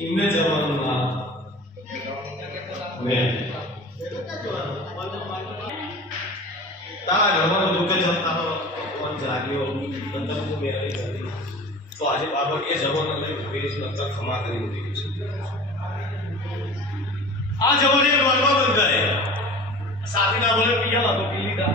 એમને જવાનું ના મેં દુઃખ જ તો નંતર હું મેળવી કરી તો આજે બાબત એ જવાનો લઈ ફેસ નંતર ખમા કરી છે આ જવાની વનમાં બંધાય. સાથીના બોલે પિયાલા તો લીધા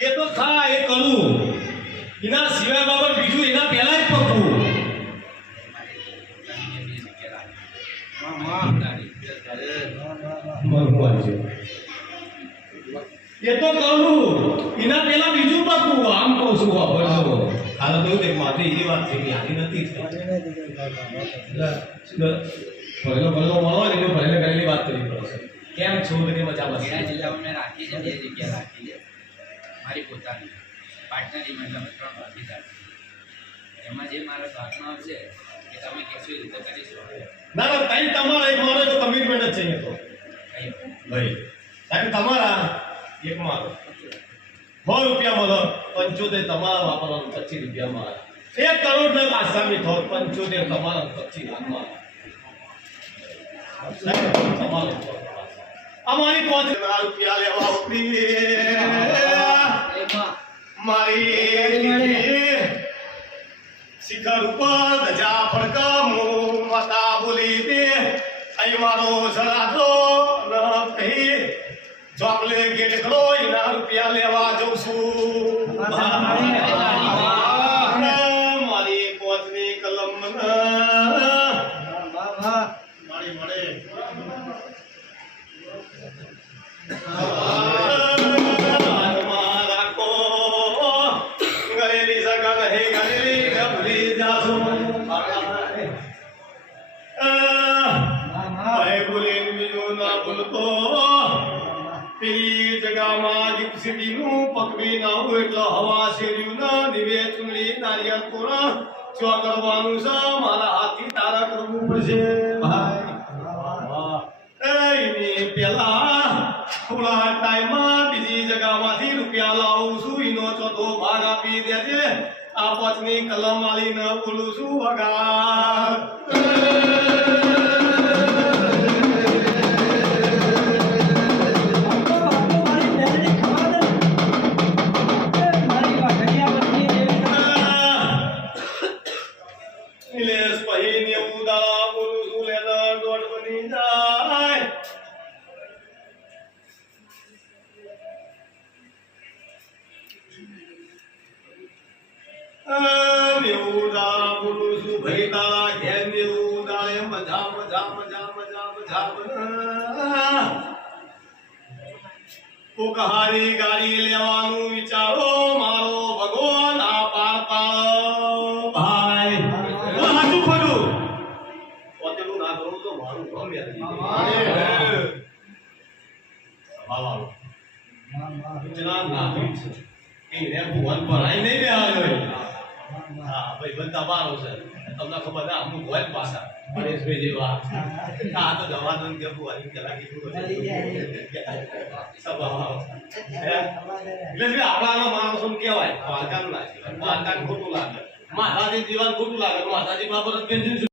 એ તો ખા એ કરું. એના સિવાય બાબત બીજું એના પહેલા જ પકવું. એ તો કરું. એના પહેલા બીજું પકવું. આમ કહું છું વાપરજો હાલ તો કે માથે એવી વાત છે કે આની નથી પહેલો પહેલો મળો એટલે પહેલે પહેલી વાત કરવી પડશે. કેમ છો? બધી મજામાં ખેડા છે જિલ્લામાં મેં રાખી છે બે જગ્યા રાખી છે. મારી પોતાની પાર્ટનરી મતલબ ત્રણ ભાગીદાર એમાં જે મારા ભાગમાં આવશે એ તમે એ રીતે કરીશું. ના ના ટાઈમ તમારા એક મારો તો કમિટમેન્ટ જ છે એ તો. ભાઈ ટાઈમ તમારા એક મારો સો રૂપિયા મળો પંચોતેર તમારા વાપરવાનું પચીસ રૂપિયા મારા એક કરોડ ના આસામી થો પંચોતેર તમારા પચીસ લાખ મારા તમારો અમારી પાંચ રૂપિયા લેવા મારી શિખર ઉપર ધજા ફડકામું માતા બોલી દે. અહીં મારો સરાતો ન કહી. ચોકલે ગેટ કરો એના રૂપિયા લેવા જઉં છું. કરવાનું છે મારા હાથી તારા કરવું પડશે ભાઈ પેલા થોડા ટાઈમમાં બીજી જગામાંથી રૂપિયા લાવું છું એનો ચોથો ભાગ આપી દેજે આ પચની કલમ ન બોલું છું વગા ભાઈ તારા ઘેર નેવું દાડે મજા મજા મજા મજા મજા મજા કોક હારી ગાડી લેવાનું વિચારો, મારો ભગવાન આ ભાઈ હું ખોટું પોતેનું ના કરું તો મારું ગમ યાર ગુજરાત નાગરિક છે. એ રે ભુવન ભરાઈ નહીં રહ્યા હા, ભાઈ ના અમુક હોય પાછા. પરેશભાઈ જેવા. આ તો જવાનું માતાજી જીવન ખોટું લાગે. માતાજી બાબત